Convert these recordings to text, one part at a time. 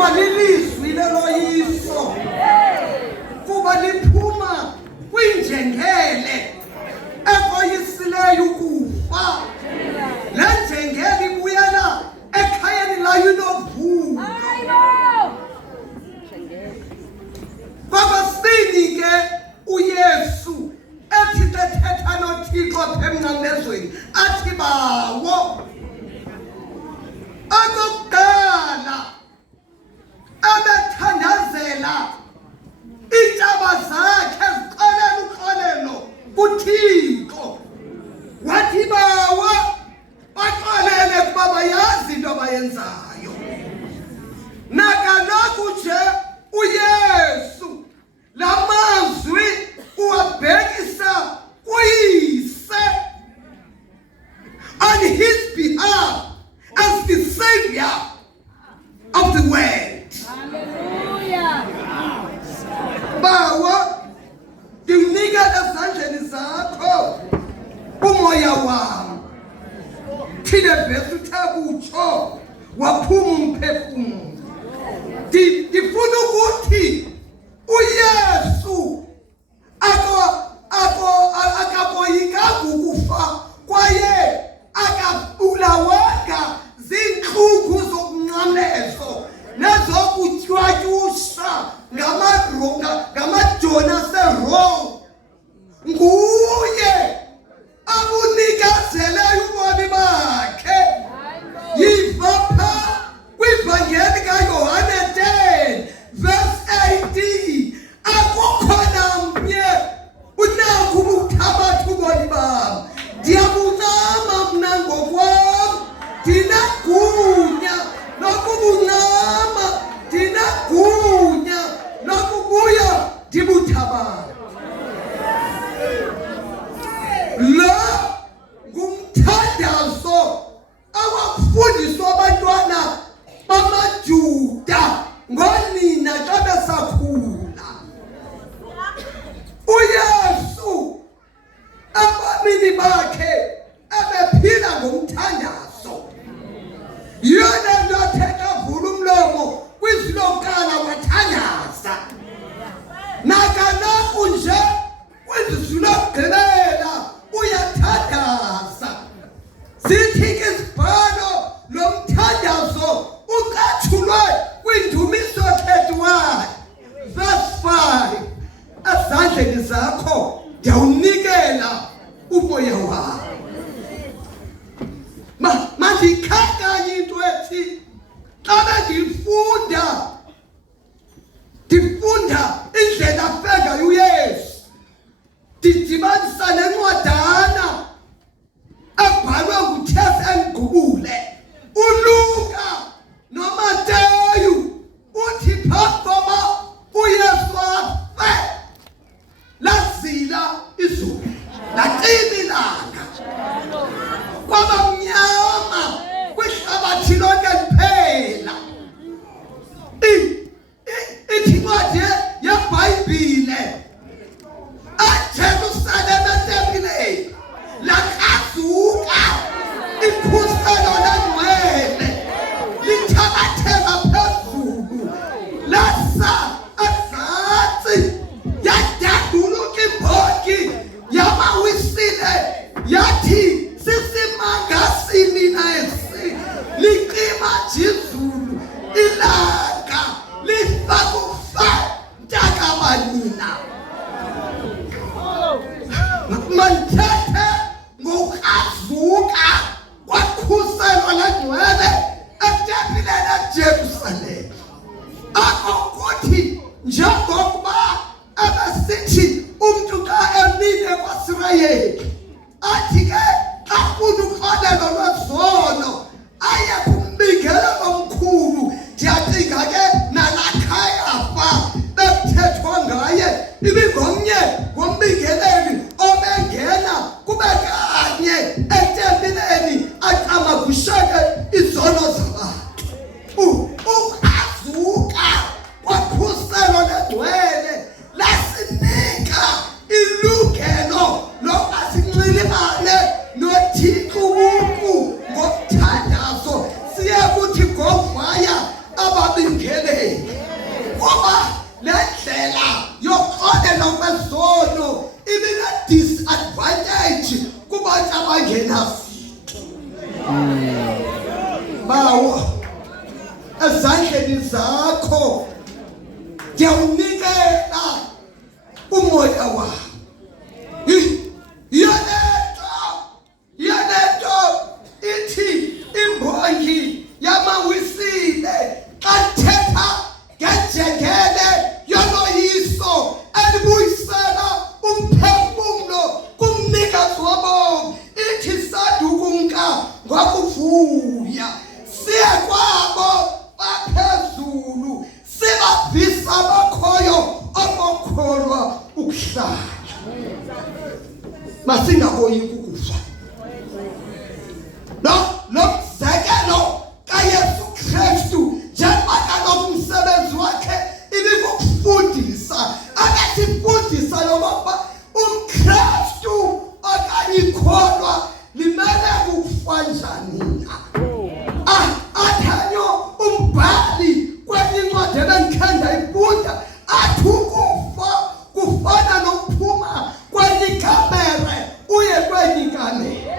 kuthiwa lilizwi leloyiso kuba liphuma kwinjengele ekoyisileyo ukufa. Le njengele ibuyela ekhayeni layo inovuyo. Kwabasibini ke uYesu ethi ethetha noThixo apha emnqamlezweni athi bawo. Okokuqala abethandazela iintshaba zakhe ezixolela uxolelo kuThixo. Wathi bawo baxolele kuba bayazi into abayenzayo. Nakaloku nje uYesu la mazwi uwabhekisa kuyise on his behalf as the savior of the world. Hallelujah. Bawa ndiwunikela ezandleni zakho umoya wam. Thile vesi uthe kutsho waphuma umphefumlo. Ndifuna ukuthi uYesu akakoyikanga ukufa kwaye akabulawanga ziintlungu zokunqamlezo nezokutywatyusha ngamajoni aseRome. Nguye abunikezeleyo ubomi bakhe. Yiva phaa kwivangeli kaYohane 10 verse 18 akukho namnye unakho ukuthabatha ubomi bam. Ndiyabuncama mna ngokwam, ndinagunya nokubuncama, ndinagunya nokubuya ndibuthabathe. Lo ngumthandazo awafundiswa abantwana bamaJuda ngonina xa besakhula. uYesu abamini bakhe ebephila ngomthandazo. Yona nto athetha avula umlomo kwizwi lokuqala wathandaza. Nakaloku nje kwizwi lokugqibela uyathandaza. Zithi ke izibhalo lo mthandazo uqathulwe kwiNdumiso 31 verse 5. Ezandleni zakho ndiyawunikela umoya wami. Mandikhankanye into ethi xa ndifunda indlela afe ngayo uYesu, ndidibanisa nencwadana abhalwe nguThesi Engqubule, uLuka noMateyu. Uthi phambi koba uYesu afe lazila izulu lacima ilanga. ababingeleli ngoba le ndlela yokuxolela kwezono ibina disadvantage kubantu abangenazitho. Bawo ezandleni zakho ndiyawunikela umoya wami. Yonento ithi imbongi yamawisile kathetha ngejengele yoloyiso elibuyisela umphefumulo kumnikazi wabo. Ithi sadukumka ngokuvuya siye kwabo baphezulu sibavisa abakhoyo abakholwa ukuhlala. Masingaboyiki ukufa. Lo mzekelo kaYesu Kristu njengoba kaloku umsebenzi wakhe ibikufundisa akasifundisa yokuba umKristu okanye ikholwa limele kufa njani na. Athanyo umbhali kwenye incwadi ebendikhe ndayifunda athi ukufa kufana nokuphuma kwenye kamere uye kwenye kamere.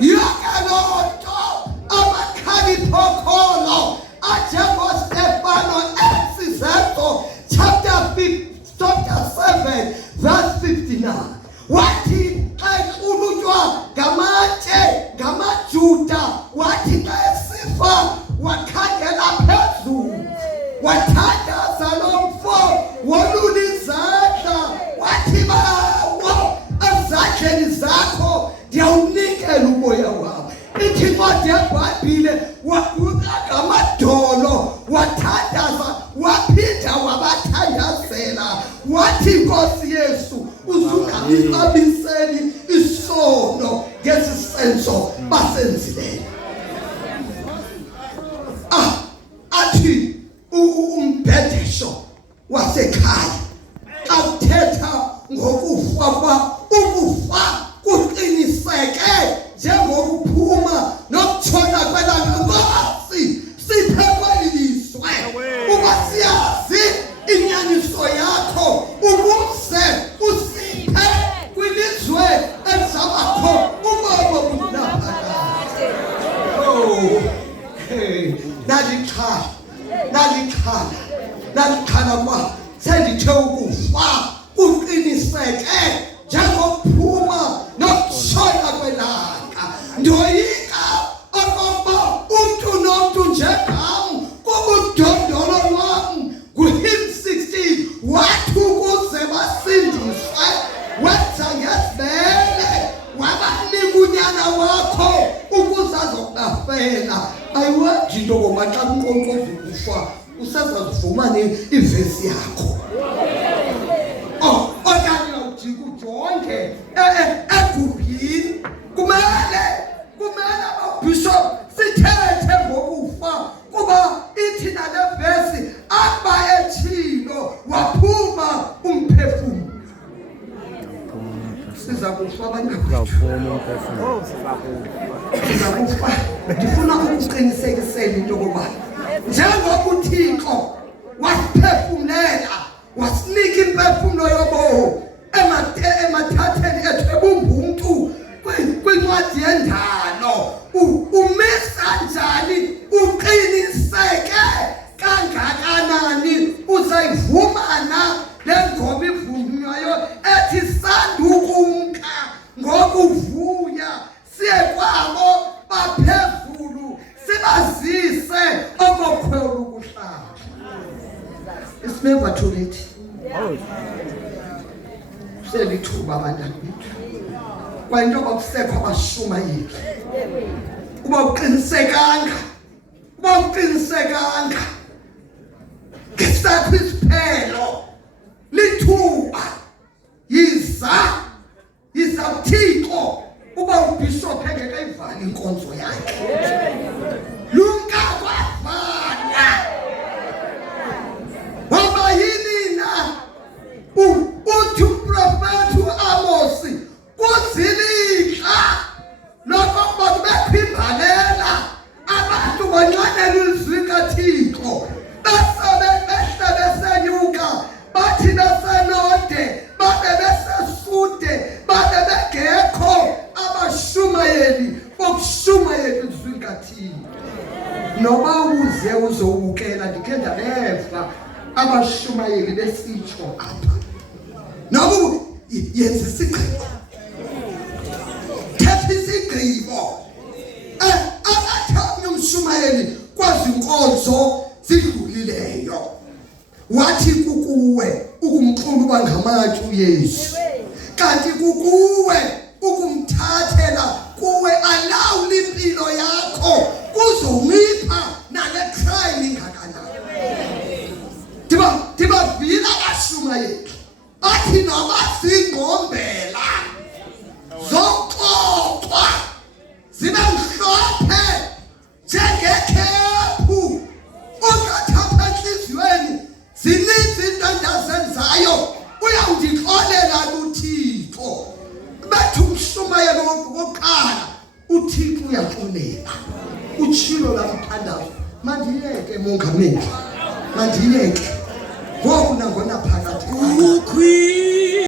Yonke loo nto amakhaliphokholo anjengoStefano esizenzo chapter 7 verse 59 wathi xa equlutywa ngamaJuda wathi xa esifa wakhangela phezulu wathandaza lo mfo wolula izandla wathi bawo ezandleni zakho ndiyawunikela umoya wami. Ithi incwadi yeBhayibhile waguqa ngamadolo wathandaza waphinda wabathandazela wathi Nkosi Yesu uzungabisabiseli isono ngesi senzo basenzileyo. Athi umbhedesho wasekhaya xa uthetha ngokufa ukufa kuqiniseke njengokuphuma nokutshona kwelanga. Nkosi siphe kwelizwe uba siyazi inyaniso yakho ukuze usiphe kwilizwe elizabakho ubomi obunaphakade. Nalikhala kwa sendithe ukufa kuqiniseke njengokuphuma nokutshona kwelanga. Ndoyika okokuba umntu nomntu njengam kubudondolo lwam. Nguhymn 16 wathi ukuze basindiswe wenza ngesibele wabanika unyana wakho ukuze azokubafela. Ayiwathi into ngoba xa kunqonqoza ukufa usezazifumane ivesi yakho. Okanye awujike ujonge egubhini. Kumele ababhishop sithethe ngokufa kuba ithi nale vesi aba ethilo waphuma umphefumulo. Siza kufa abantu sizakufa. Ndifuna ukuqinisekisela into yokuba njengoba uThixo wasiphefumulela wasinika imphefumulo yobomi emathatheni ethu ebumbuntu kwincwadi yendalo umisa njani uqiniseke kangakanani uzayivumana le ngoma ivunywayo ethi sandukumka ngokuvuya siye kwabo baphezulu sibazise okokhwela ukuhlala. It's never too late. Selithuba abantwana bethu kwayinto bakusekho abashumayeli uba uqinisekanga ngesakho isiphelo lithuba yiza uThixo uba ubishop engekayivali inkonzo yakhe lumka kwafana waba yini na uthi uprofethi uAmosi kuzilika lokho kubekho imbalela abantu banqanela ilizwi kaThixo uzowukela ndikhe ndabeva abashumayeli besitsho apha nabo yenza isigqibo thetha isigqibo abathathu umshumayeli kwazi inkonzo zidlulileyo wathi kukuwe ukumxhuluba ngamatshe uYesu kanti kukuwe ukumthathela kuwe alawula impilo yakho kuzomipha nale crime ingakanani diba vila abashumayeli athi noma singqombela zoxoxwa zibe mhlophe njengekhephu ungathatha enhliziyweni zininzi into endazenzayo uyawundixolela uThixo bethu umshumayeli wokuqala uThixo uyaxolela utshilo lamthandazo mandiyeke mongameli mandiyeke ngoku nangona phakathi